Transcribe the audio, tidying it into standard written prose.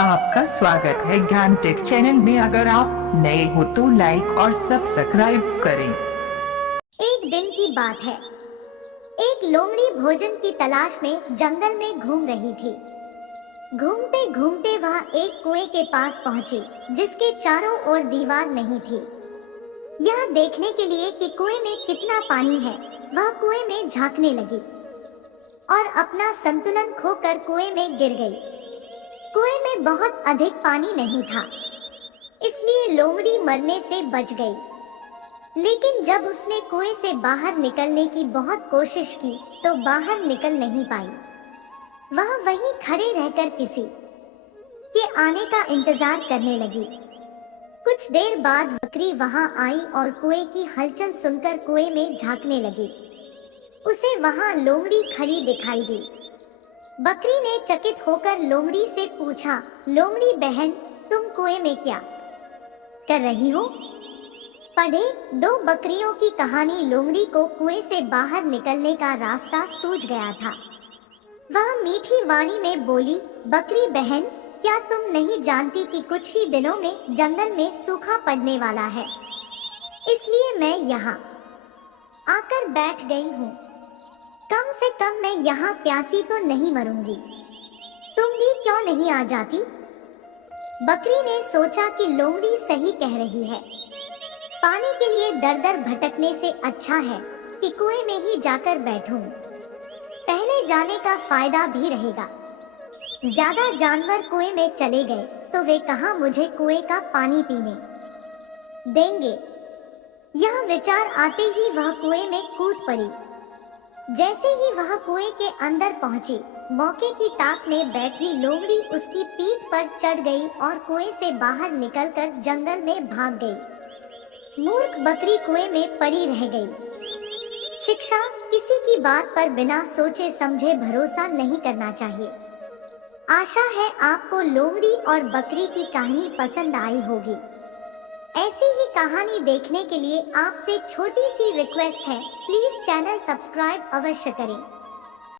आपका स्वागत है ज्ञान टेक चैनल में। अगर आप नए हो तो लाइक और सब्सक्राइब करें। एक दिन की बात है। एक लोमड़ी भोजन की तलाश में जंगल में घूम रही थी। घूमते घूमते वह एक कुएं के पास पहुंची, जिसके चारों ओर दीवार नहीं थी। यह देखने के लिए कि कुएं में कितना पानी है, वह कुएं में झांकने लगी और अपना संतुलन खोकर कुएं में गिर गई। कुएं में बहुत अधिक पानी नहीं था, इसलिए लोमड़ी मरने से बच गई। लेकिन जब उसने कुएं से बाहर निकलने की बहुत कोशिश की तो बाहर निकल नहीं पाई। वह वहीं खड़े रहकर किसी के आने का इंतजार करने लगी। कुछ देर बाद बकरी वहां आई और कुएं की हलचल सुनकर कुएं में झांकने लगी। उसे वहां लोमड़ी खड़ी दिखाई दी। बकरी ने चकित होकर लोमड़ी से पूछा, लोमड़ी बहन, तुम कुएं में क्या कर रही हो? पढ़े। दो बकरियों की कहानी। लोमड़ी को कुएं से बाहर निकलने का रास्ता सूझ गया था। वह मीठी वाणी में बोली, बकरी बहन, क्या तुम नहीं जानती कि कुछ ही दिनों में जंगल में सूखा पड़ने वाला है, इसलिए मैं यहाँ आकर बैठ गई हूँ। कम से कम मैं यहाँ प्यासी तो नहीं मरूंगी। तुम भी क्यों नहीं आ जाती? बकरी ने सोचा कि लोमड़ी सही कह रही है। पानी के लिए दर दर भटकने से अच्छा है कि कुएं में ही जाकर बैठूं। पहले जाने का फायदा भी रहेगा। ज्यादा जानवर कुएं में चले गए तो वे कहां मुझे कुएं का पानी पीने देंगे। यह विचार आते ही वह कुएं में कूद पड़ी। जैसे ही वह कुएं के अंदर पहुंची, मौके की ताक में बैठी लोमड़ी उसकी पीठ पर चढ़ गई और कुएं से बाहर निकलकर जंगल में भाग गई। मूर्ख बकरी कुएं में पड़ी रह गई। शिक्षा, किसी की बात पर बिना सोचे समझे भरोसा नहीं करना चाहिए। आशा है आपको लोमड़ी और बकरी की कहानी पसंद आई होगी। ऐसी ही कहानी देखने के लिए आपसे छोटी सी रिक्वेस्ट है, प्लीज चैनल सब्सक्राइब अवश्य करें।